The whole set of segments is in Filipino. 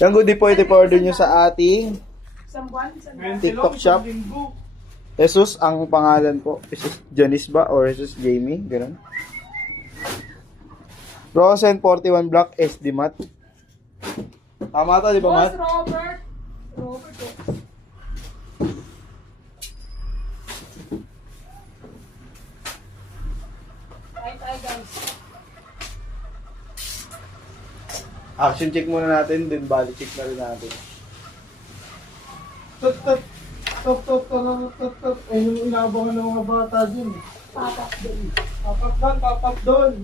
Yung goodie po ito pa-order nyo sa ating TikTok shop. Jesus ang pangalan po. Jesus Janice ba? Or Jesus Jamie? Ganun. Rosen 41 Black SD Mat. Tama to, di ba, Mat? Boss Robert. Robert. Ay, guys. Action check muna natin, then body check na rin natin. Top. Ay, nung inaabangan ng mga bata dyan. Papak din. Papak doon.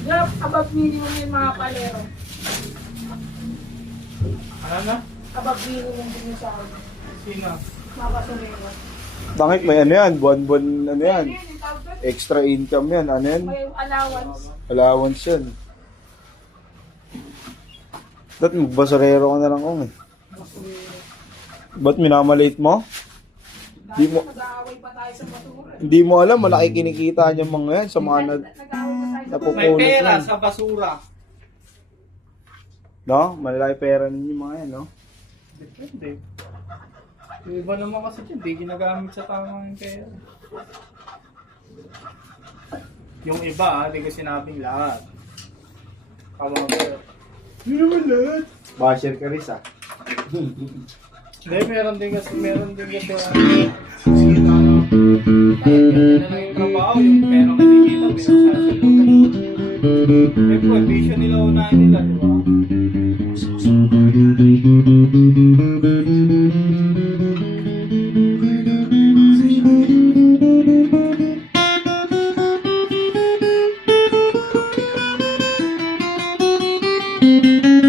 Drop above minimum yung mga palero. Ano na? Above minimum din yung sa akin. Sino? Mga basurero. Bakit may ano yan? Buwan-buwan ano yan? Ayun, yung tawag doon. Extra income yan. Ano yan? May allowance. Allowance yan. Ba't magbasurero ka na lang kung eh? Ba't minamalate mo? Di mo, Nag-aaway pa tayo sa basura. hindi mo alam, malaki kinikita niya mga yan sa mga Nag-aaway pa tayo sa napupulot May pera yan. sa basura. No? Malaki pera ninyo mga yan, no? Depende. Yung iba naman kasi dyan, di ginagamit sa tamang pera. Yung iba, di ko sinabing lahat. Kamang pera. Hindi naman lahat. Basher ka rin, ah. Hindi, meron din kasi yun na lang yung trabaho, yung pera kinikita, pinagsasalutan. May prohibition nila unahin nila, di ba?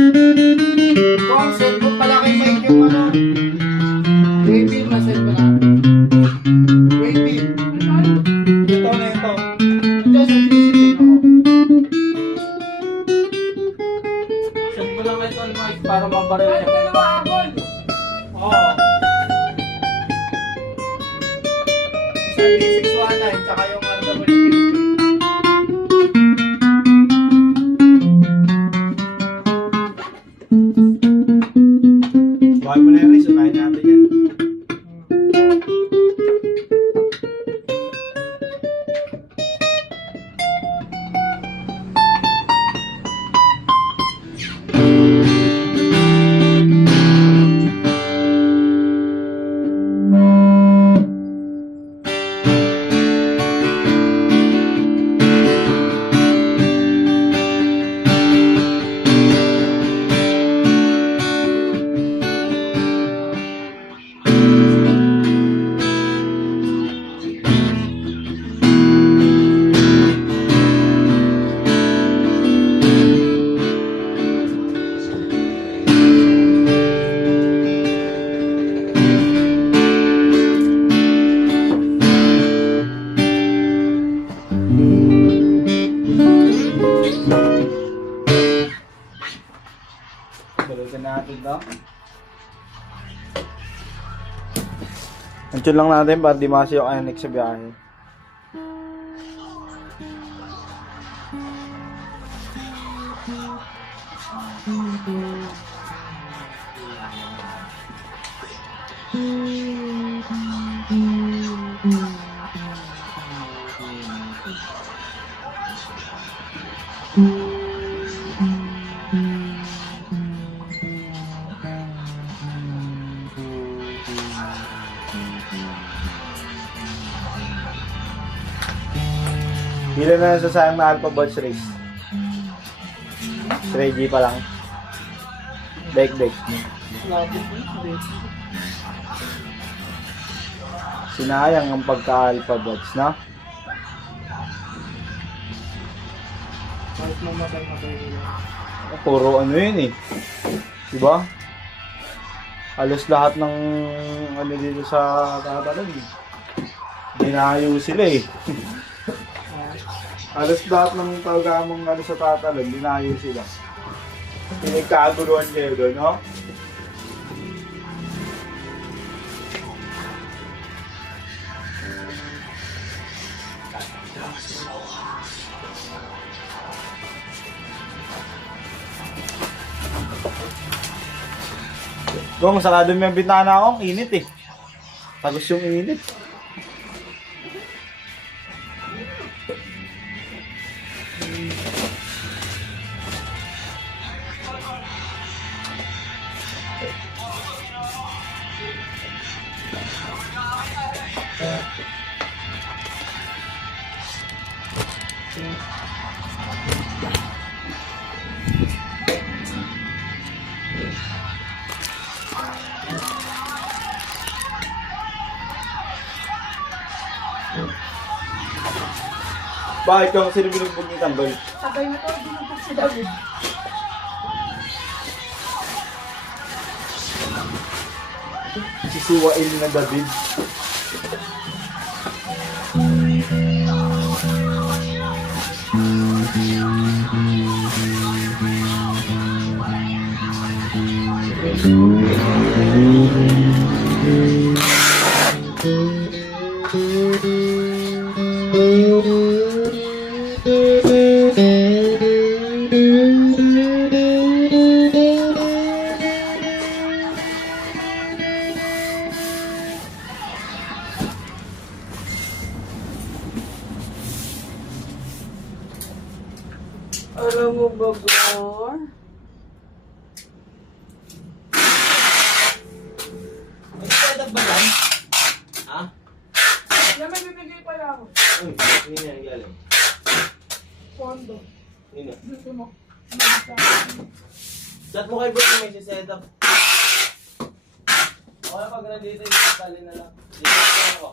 Ito ang cellphone pala kay Mike yung ano. Waybill, masel pa na. Waybill. Ito na ito. Ito sa visiting ako. Send ko lang ito Mike para mabaril Ano niya. ka naman, Abol? Oo. Isang D619 tsaka yung RWP. Buhay mo na yung Riz, unahin natin yan. Balutin natin to. Antion lang natin para di masyo kayo next sa biyahe. Ilan na nasasayang na Alpha Buds race? 3G pa lang. Bake. Sinayang ang pagka-Alpha Buds, no? Kahit mamatay nila. Puro ano yun eh. Diba? Halos lahat ng ano dito sa Tatalan eh. Dinayo sila eh. Halos lahat ng tagamang ano sa Tatalan, dinayo sila. Pinagkaguluhan kayo doon, no? Gong, sarado mo yung bintana ako, ang init eh. Tagos yung init. Bakit yung sino binugbog ni Tanggol? Sabay mo to, binubog si David. Sisuwain na David. Alam mo ba, Gor? May setup ba yan? Ha? Yan, may bibigay pala ako. Uy, hindi na galing. Pondo. Hindi na. Dito mo. Chat mo kay Bert kung may setup. Okay, pag nandito yung tali na lang. Dito na ako.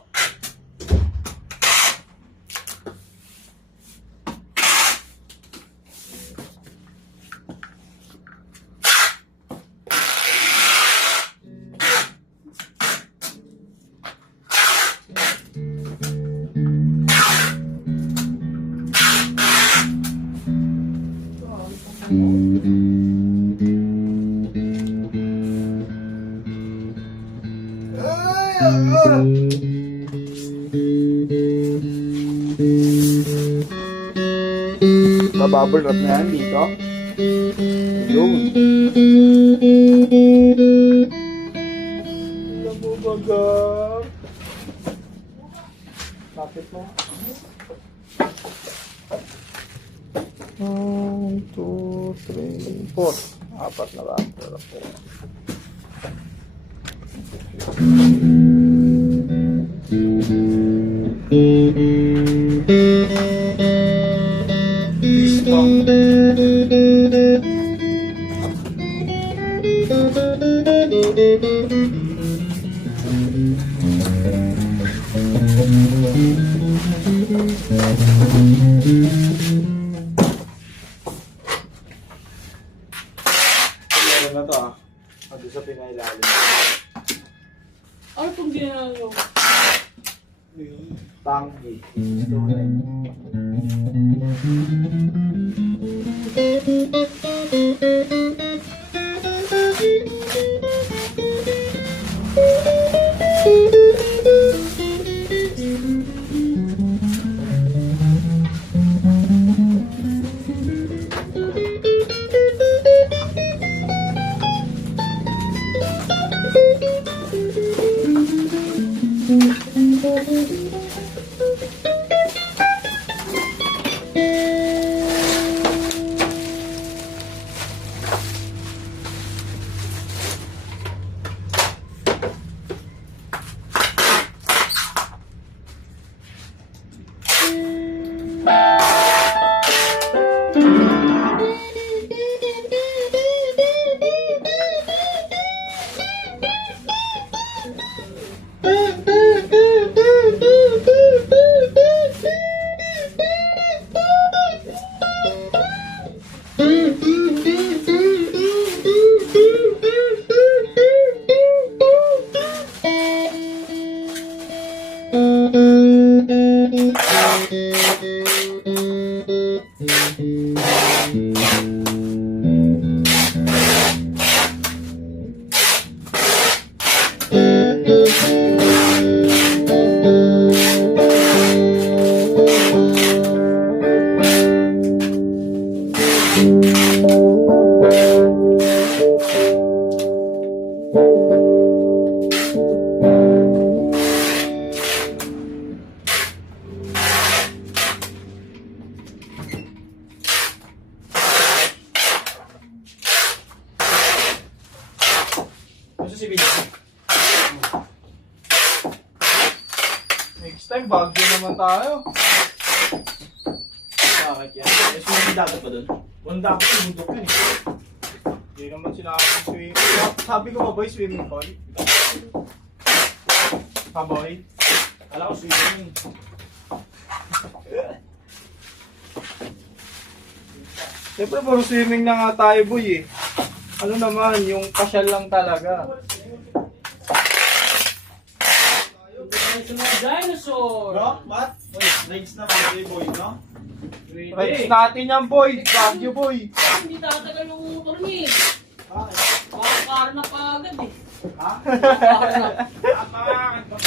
Bababble wrap na yan dito. Yun. Alam mo ba, Gar? Kapit mo. 1, 2, 3, 4. Apat na bababble wrap po. Meron na to ah. Ando sa pinailalim. Ano kung ginagawa nyo? Tanggi. Next time, Baguio naman tayo. Bakit yan? May swimming dagat pa doon. Walang dagat yung bundok yun eh. Hindi naman sinakapag swimming. Sabi ko ba boy, swimming pool? Ha boy? Alam ko swimming. Siyempre puro swimming na nga tayo boy eh. Ano naman, yung pasyal lang talaga. International dinosaur. No? What? Boy, legs naman kayo boy, no? Rides natin yan boy, Baguio boy. Hindi tatagal yung motor niya eh. Bakit? Parang na pagad eh. Ha? Parang na.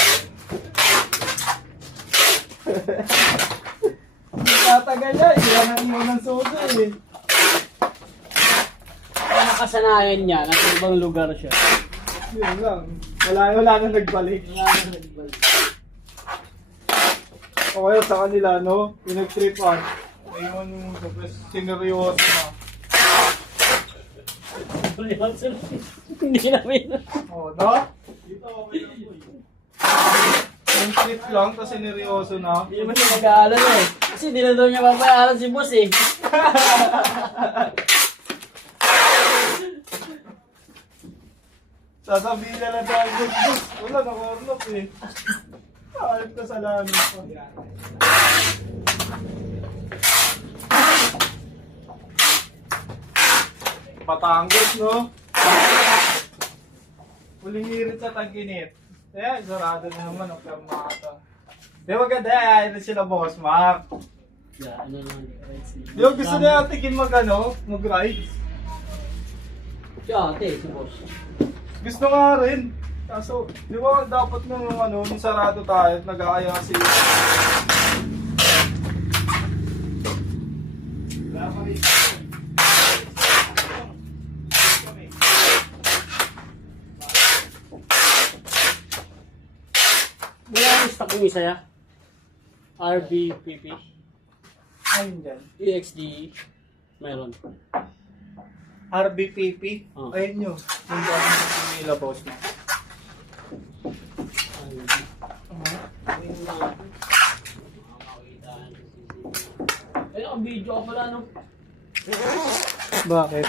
Tatagal yan, yan ang iwan ng soda eh. Kaya nakasanayan niya, nasa ibang lugar siya. Yun lang. Wala na nagbalik. Wala na nagbalik. O kaya sa kanila, no? Pinag-tripan. Ayun yung tapos sineryoso na. Hindi namin. O, no? Dito okay lang boy. Yung trip lang, tapos sineryoso na. Hindi naman siya mag-aalala eh. Kasi di na daw niya mabayaran si boss eh. Sasabihin na lang tayo, boss, wala, nakornop eh. Alam ko sa lamin ko. Patanggos, no? Huling hirit sa Tangkinit. Eh, sarado na naman ang permata. Di maganda, ayayin na sila boss, Mark. Ano lang. Di ba gusto na atikin mag-ride? Siya ate, si boss. Gusto nga rin. Kaso, di ba dapat nung nung sarado tayo, nag-aaya kasi. Wala pa rin. Wala yung stock yung isa ya. RBPP. Ayun dyan. EXD. Meron. RBPP. Oh. Ayun yun. Yung bagong nila boss na. Ayun lang. Ay, naka-video ka pala no? Bakit?